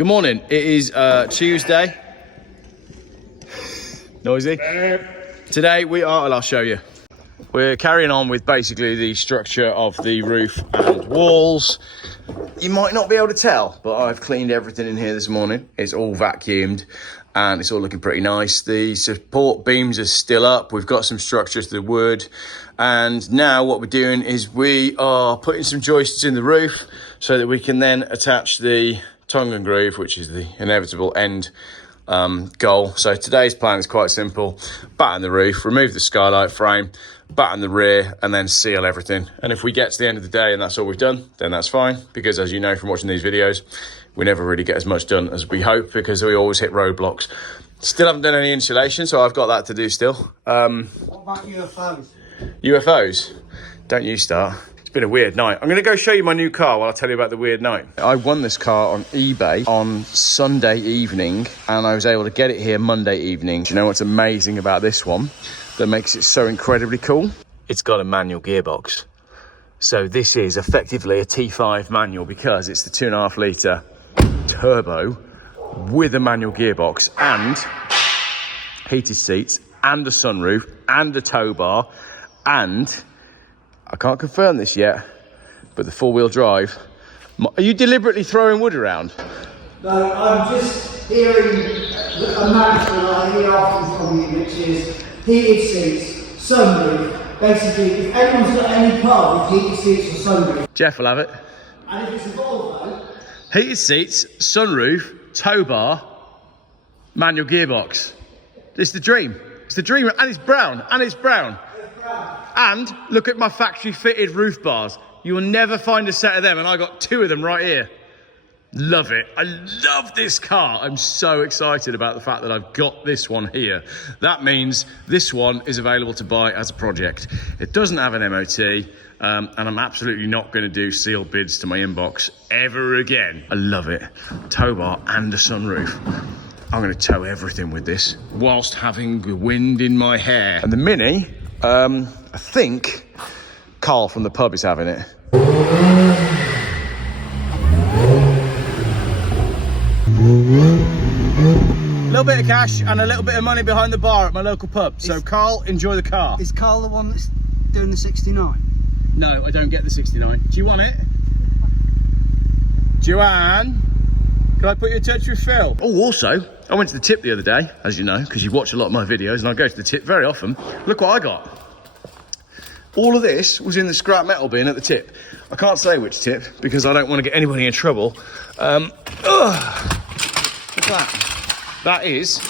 Good morning. It is Tuesday. Noisy. Today we are, and I'll show you. We're carrying on with basically the structure of the roof and walls. You might not be able to tell, but I've cleaned everything in here this morning. It's all vacuumed and it's all looking pretty nice. The support beams are still up. We've got some structure to the wood. And now what we're doing is we are putting some joists in the roof so that we can then attach the tongue and groove, which is the inevitable end goal. So today's plan is quite simple. Batten the roof, remove the skylight frame, batten the rear, and then seal everything. And if we get to the end of the day and that's all we've done, then that's fine, because as you know from watching these videos, we never really get as much done as we hope because we always hit roadblocks. Still haven't done any insulation, so I've got that to do still. What about UFOs? UFOs? Don't you start. It's been a weird night. I'm going to go show you my new car while I tell you about the weird night. I won this car on eBay on Sunday evening, and I was able to get it here Monday evening. Do you know what's amazing about this one that makes it so incredibly cool? It's got a manual gearbox. So this is effectively a T5 manual because it's the 2.5 litre turbo with a manual gearbox and heated seats and a sunroof and a tow bar, and I can't confirm this yet, but the 4-wheel drive. Are you deliberately throwing wood around? No, I'm just hearing a mantra that I hear often from you, which is heated seats, sunroof. Basically, if anyone's got any car with heated seats or sunroof, Geoff will have it. and if it's a Volvo, Heated seats, sunroof, tow bar, manual gearbox. It's the dream. It's the dream, and it's brown, and it's brown. And look at my factory fitted roof bars. You will never find a set of them, and I got 2 of them right here. Love it. I love this car. I'm so excited about the fact that I've got this one here. That means this one is available to buy as a project. It doesn't have an MOT, and I'm absolutely not going to do sealed bids to my inbox ever again. I love it. Tow bar and a sunroof. I'm going to tow everything with this whilst having the wind in my hair. And the Mini, I think Carl from the pub is having it. A little bit of cash and a little bit of money behind the bar at my local pub. So Carl, enjoy the car. is Carl the one that's doing the 69? No, I don't get the 69. Do you want it? Joanne, can I put you in touch with Phil? Oh, also, I went to the tip the other day, as you know, because you watch a lot of my videos and I go to the tip very often. Look what I got. All of this was in the scrap metal bin at the tip. I can't say which tip because I don't want to get anybody in trouble. Look at that. That is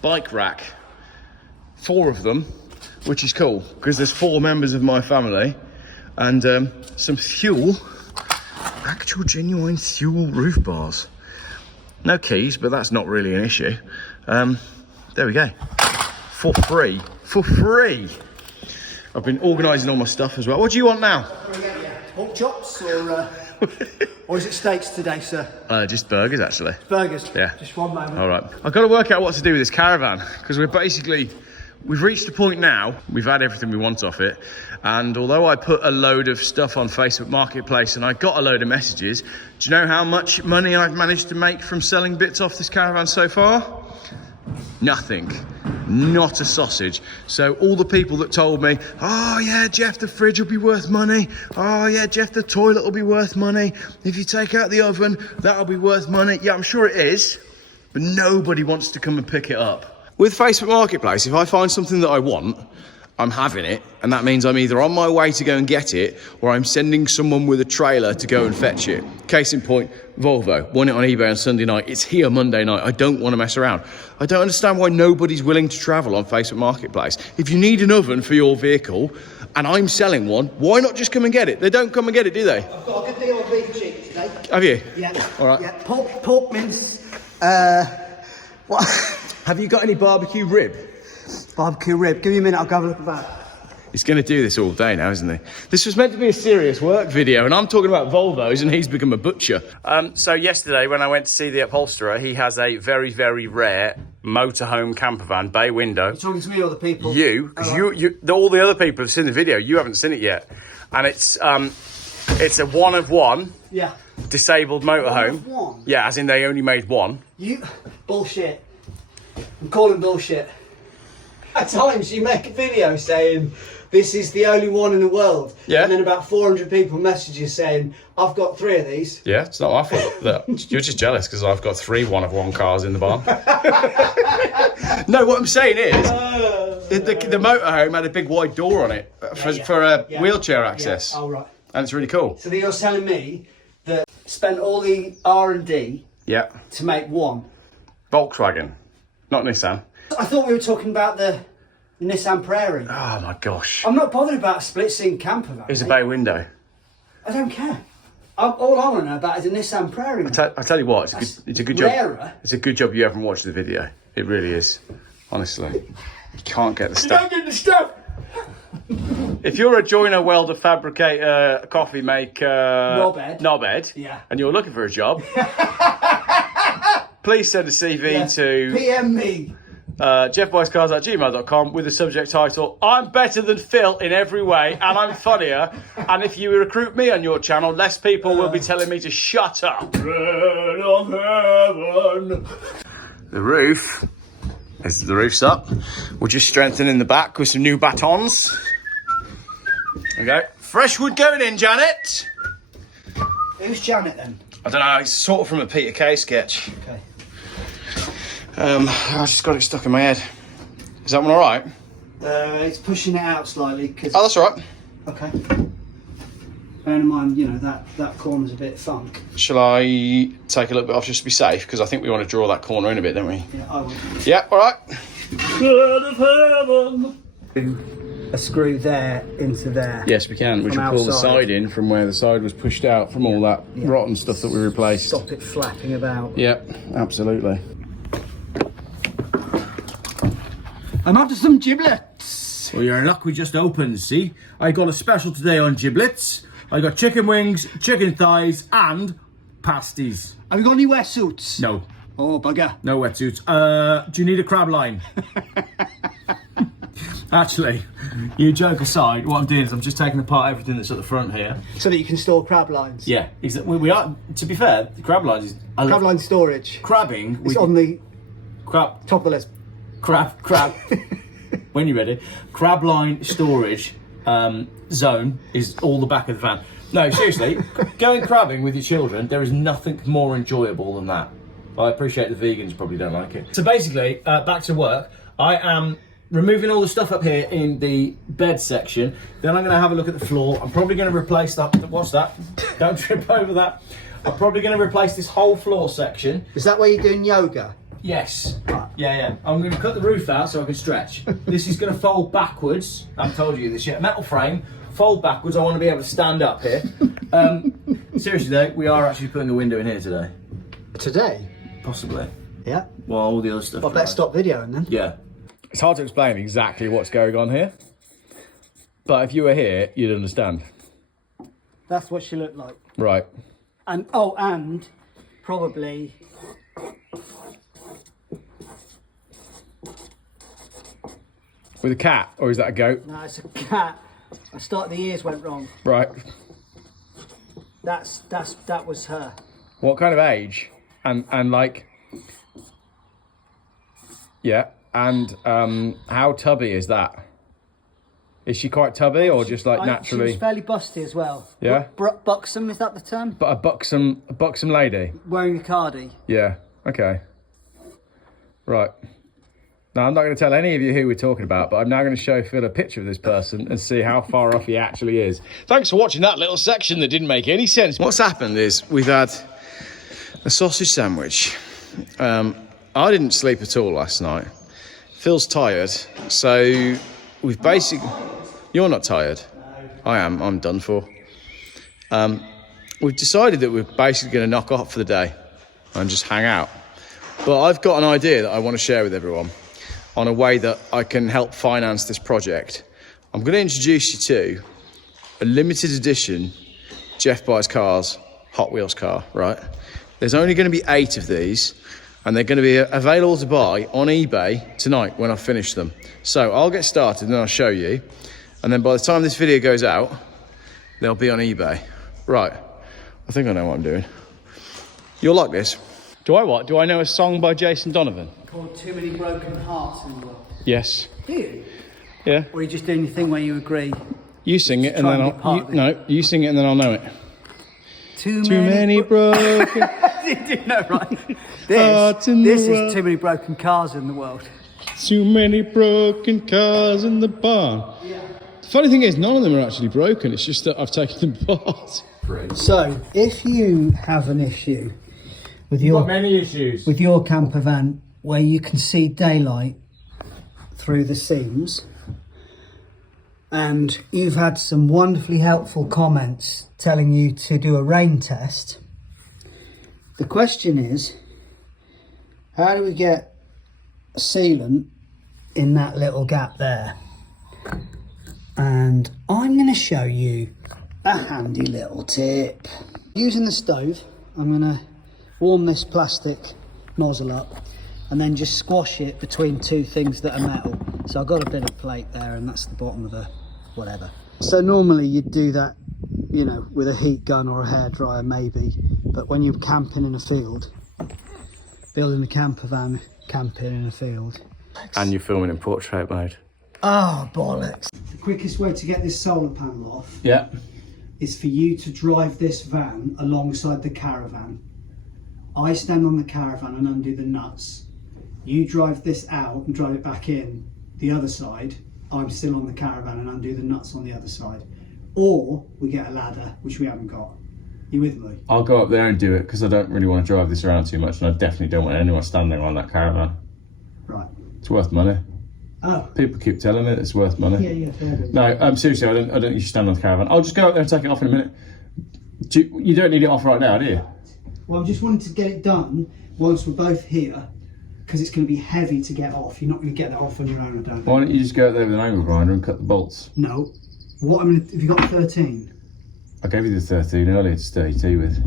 bike rack. 4 of them, which is cool because there's 4 members of my family, and some fuel, actual genuine fuel roof bars. No keys, but that's not really an issue. There we go. For free. For free. I've been organising all my stuff as well. What do you want now? Pork chops or is it steaks today, sir? Just burgers, actually. Burgers? Yeah. Just one moment. All right. I've got to work out what to do with this caravan because we've reached a point now, we've had everything we want off it. And although I put a load of stuff on Facebook Marketplace and I got a load of messages, do you know how much money I've managed to make from selling bits off this caravan so far? Nothing. Not a sausage. So all the people that told me, oh yeah, Geoff, the fridge will be worth money. Oh yeah, Geoff, the toilet will be worth money. If you take out the oven, that'll be worth money. Yeah, I'm sure it is, but nobody wants to come and pick it up. With Facebook Marketplace, if I find something that I want, I'm having it, and that means I'm either on my way to go and get it or I'm sending someone with a trailer to go and fetch it. Case in point, Volvo. Won it on eBay on Sunday night. It's here Monday night. I don't want to mess around. I don't understand why nobody's willing to travel on Facebook Marketplace. If you need an oven for your vehicle and I'm selling one, why not just come and get it? They don't come and get it, do they? I've got a good deal on beef cheek today. Have you? Yeah. All right. Yeah. Pork mince. What? Have you got any barbecue rib? Barbecue rib. Give me a minute, I'll go have a look at that. He's going to do this all day now, isn't he? This was meant to be a serious work video, and I'm talking about Volvos, and he's become a butcher. So yesterday, when I went to see the upholsterer, he has a very, very rare motorhome camper van, bay window. You're talking to me or the people? You, because all the other people have seen the video. You haven't seen it yet. And it's a one of one. Yeah. disabled motorhome. One? Yeah, as in they only made one. Bullshit. I'm calling bullshit. At times you make a video saying this is the only one in the world. Yeah. And then about 400 people message you saying, I've got 3 of these. Yeah, it's not my fault. Look, you're just jealous because I've got 3 one-of-one cars in the barn. No, what I'm saying is, the motorhome had a big wide door on it for wheelchair access. Yeah. Oh, right. And it's really cool. So you're telling me that spent all the R&D to make one? Volkswagen, not Nissan. I thought we were talking about the Nissan Prairie. Oh my gosh. I'm not bothered about a split-seam camper van. It's a bay window. I don't care. All I want to know about is a Nissan Prairie. I tell you what, it's a good rarer. job. It's a good job you haven't watched the video. It really is. Honestly, you can't get the stuff. You don't get the stuff. If you're a joiner, welder, fabricator, coffee maker, knobhead, and you're looking for a job, please send a CV to PM me. GeoffBuysCars@gmail.com with the subject title, I'm better than Phil in every way and I'm funnier, and if you recruit me on your channel, less people will be telling me to shut up. Bread of heaven. The roof's up. We're just strengthening the back with some new batons. Okay, fresh wood going in, Janet. Who's Janet then? I don't know, it's sort of from a Peter Kay sketch. Okay. I just got it stuck in my head. Is that one all right? It's pushing it out slightly. Cause... Oh, that's all right. Okay. Bearing in mind, you know, that corner's a bit funk. Shall I take a little bit off just to be safe? Because I think we want to draw that corner in a bit, don't we? Yeah, I will. Yeah, all right. Bird of heaven. A screw there into there. Yes, we can. We can pull the side in from where the side was pushed out from all that rotten stuff that we replaced. Stop it flapping about. Yep, absolutely. I'm after some giblets. Well, your luck, we just opened, see? I got a special today on giblets. I got chicken wings, chicken thighs, and pasties. Have you got any wetsuits? No. Oh, bugger. No wetsuits. Do you need a crab line? Actually, you joke aside, what I'm doing is I'm just taking apart everything that's at the front here. So that you can store crab lines? Yeah. We are, to be fair, the crab lines is... Crab line storage. Crabbing... It's on the... Crab... Top of the list. Crab... When you're ready. Crab line storage zone is all the back of the van. No, seriously, going crabbing with your children, there is nothing more enjoyable than that. I appreciate the vegans probably don't like it. So basically, back to work. I am removing all the stuff up here in the bed section. Then I'm going to have a look at the floor. I'm probably going to replace that. What's that? Don't trip over that. I'm probably going to replace this whole floor section. Is that where you're doing yoga? Yes. Yeah. I'm going to cut the roof out so I can stretch. This is going to fold backwards. I haven't told you this yet. Metal frame, fold backwards. I want to be able to stand up here. Seriously though, we are actually putting a window in here today. Today? Possibly. Yeah. Well, all the other stuff. Well, let's stop videoing then. Yeah. It's hard to explain exactly what's going on here. But if you were here, you'd understand. That's what she looked like. Right. And probably... With a cat, or is that a goat? No, it's a cat. The ears went wrong. Right. That was her. What kind of age? And like... Yeah. And how tubby is that? Is she quite tubby or just like naturally? She was fairly busty as well. Yeah. Buxom, is that the term? But a buxom lady. Wearing a cardi. Yeah. Okay. Right. Now I'm not going to tell any of you who we're talking about, but I'm now going to show Phil a picture of this person and see how far off he actually is. Thanks for watching that little section that didn't make any sense. What's happened is we've had a sausage sandwich. I didn't sleep at all last night. Phil's tired, so we've basically... You're not tired. I am. I'm done for. We've decided that we're basically going to knock off for the day and just hang out. But I've got an idea that I want to share with everyone on a way that I can help finance this project. I'm going to introduce you to a limited edition Geoff Buys Cars Hot Wheels car, right? There's only going to be 8 of these, and they're going to be available to buy on eBay tonight when I finish them. So I'll get started and then I'll show you. And then by the time this video goes out, they'll be on eBay. Right, I think I know what I'm doing. You'll like this. Do I what? Do I know a song by Jason Donovan? Called Too Many Broken Hearts in the World. Yes. Do you? Yeah. Or are you just doing your thing where you agree? You sing it and then I'll... No, you sing it and then I'll know it. Too many broken... You know, right? This is Too Many Broken Cars in the World. Too many broken cars in the barn. Yeah. The funny thing is, none of them are actually broken. It's just that I've taken them apart. So, if you have an issue with your... many issues. With your camper van where you can see daylight through the seams, and you've had some wonderfully helpful comments telling you to do a rain test, the question is, how do we get a sealant in that little gap there? And I'm going to show you a handy little tip. Using the stove, I'm going to warm this plastic nozzle up and then just squash it between two things that are metal. So I've got a bit of plate there, and that's the bottom of the whatever. So normally you'd do that, you know, with a heat gun or a hairdryer maybe, but when you're camping in a field, building a camper van, camping in a field. And you're filming in portrait mode. Oh, bollocks. The quickest way to get this solar panel off, Yeah. is for you to drive this van alongside the caravan. I stand on the caravan and undo the nuts. You drive this out and drive it back in the other side. I'm still on the caravan and undo the nuts on the other side. Or we get a ladder, which we haven't got. You with me? I'll go up there and do it because I don't really want to drive this around too much, and I definitely don't want anyone standing on that caravan. Right. It's worth money. Oh. People keep telling me it's worth money. Yeah, fair enough. No, seriously, I don't usually stand on the caravan. I'll just go up there and take it off in a minute. You don't need it off right now, do you? Well, I'm just wanting to get it done once we're both here, because it's going to be heavy to get off. You're not going to get that off on your own, I don't think. Why don't you just go up there with an angle grinder and cut the bolts? No. What I'm going to... Have you got 13? I gave you the 13 earlier to 32 with.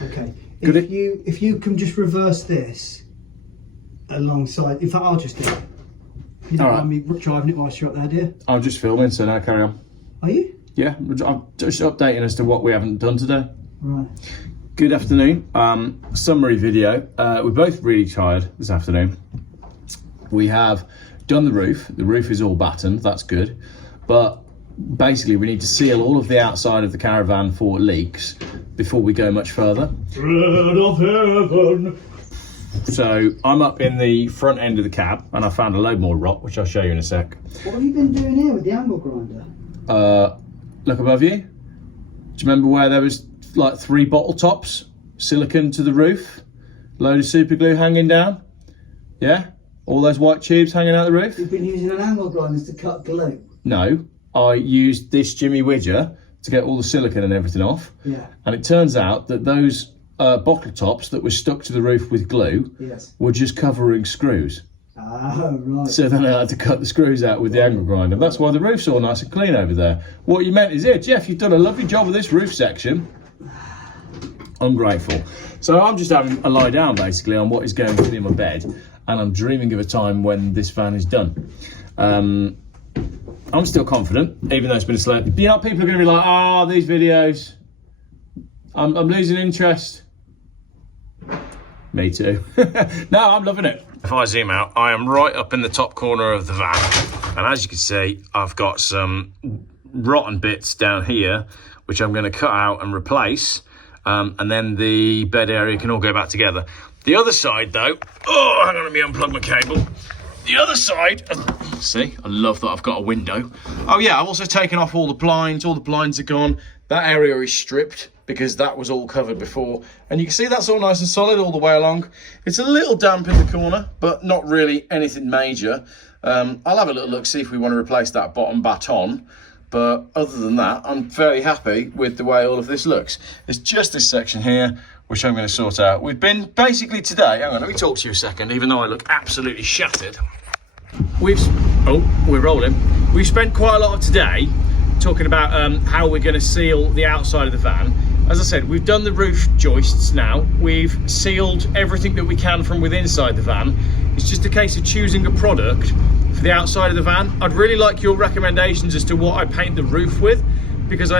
Okay. Good. If you can just reverse this alongside... In fact, I'll just do it. You don't mind me driving it whilst you're up there, do you? I'm just filming, so now carry on. Are you? Yeah, I'm just updating as to what we haven't done today. Right. Good afternoon. Summary video. We're both really tired this afternoon. We have done the roof. The roof is all battened. That's good. But basically, we need to seal all of the outside of the caravan for leaks before we go much further. Bread of heaven. So I'm up in the front end of the cab, and I found a load more rock, which I'll show you in a sec. What have you been doing here with the angle grinder? Look above you. Do you remember where there was like 3 bottle tops, silicone to the roof, load of super glue hanging down? Yeah? All those white tubes hanging out the roof? You've been using an angle grinder to cut glue? No, I used this Jimmy Widger to get all the silicone and everything off. Yeah. And it turns out that those bottle tops that were stuck to the roof with glue were just covering screws. Oh, right. So then I had to cut the screws out with the angle grinder. That's why the roof's all nice and clean over there. What you meant is, yeah, Geoff, you've done a lovely job with this roof section. Ungrateful. So I'm just having a lie down basically on what is going to be in my bed, and I'm dreaming of a time when this van is done. I'm still confident, even though it's been a slow. You know, people are going to be like, these videos, I'm losing interest. Me too. No, I'm loving it. If I zoom out, I am right up in the top corner of the van. And as you can see, I've got some rotten bits down here, which I'm going to cut out and replace. And then the bed area can all go back together. The other side though, hang on, let me unplug my cable. The other side, see, I love that I've got a window. Oh yeah, I've also taken off all the blinds are gone. That area is stripped because that was all covered before. And you can see that's all nice and solid all the way along. It's a little damp in the corner, but not really anything major. I'll have a little look, see if we want to replace that bottom baton. But other than that, I'm very happy with the way all of this looks. It's just this section here, which I'm going to sort out. We've been basically today, hang on, let me talk to you a second, even though I look absolutely shattered. We're rolling. We've spent quite a lot of today talking about how we're going to seal the outside of the van. As I said, we've done the roof joists now. We've sealed everything that we can from within inside the van. It's just a case of choosing a product for the outside of the van. I'd really like your recommendations as to what I paint the roof with, because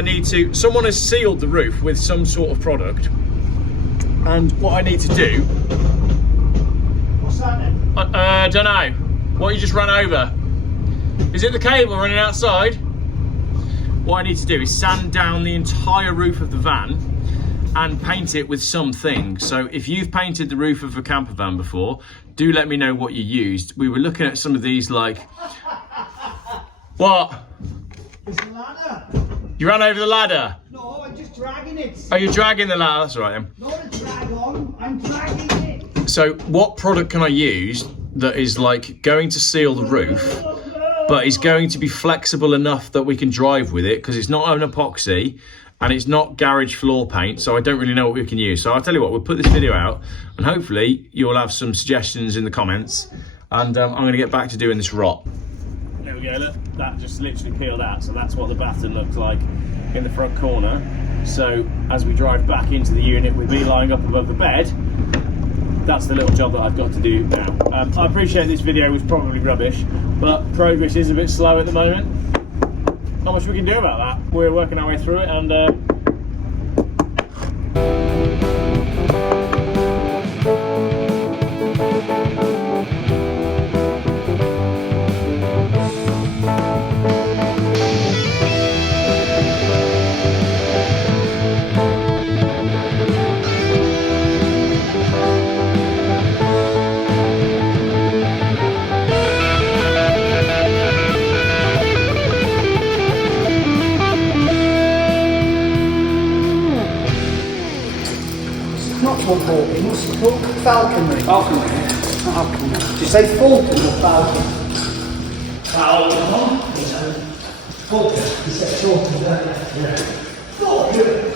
someone has sealed the roof with some sort of product, and what I need to do... What's that then? Don't know. What you just ran over? Is it the cable running outside? What I need to do is sand down the entire roof of the van and paint it with something. So if you've painted the roof of a camper van before, do let me know what you used. We were looking at some of these like... What? It's a ladder. You ran over the ladder? No, I'm just dragging it. Oh, you're dragging the ladder, that's all right then. Not a drag on, I'm dragging it. So what product can I use that is like going to seal the roof, but is going to be flexible enough that we can drive with it, because it's not an epoxy and it's not garage floor paint, so I don't really know what we can use. So I'll tell you what, we'll put this video out and hopefully you'll have some suggestions in the comments, and I'm going to get back to doing this rot. There we go, look, that just literally peeled out, so that's what the baton looks like in the front corner. So as we drive back into the unit with me lying up above the bed, that's the little job that I've got to do now. I appreciate this video was probably rubbish, but progress is a bit slow at the moment. Not much we can do about that. We're working our way through it, and What's it called? Falconry. Falconry. Did you say falcon or falcon? Falcon. Falcon. You said falcon, don't you? Yeah. Falcon.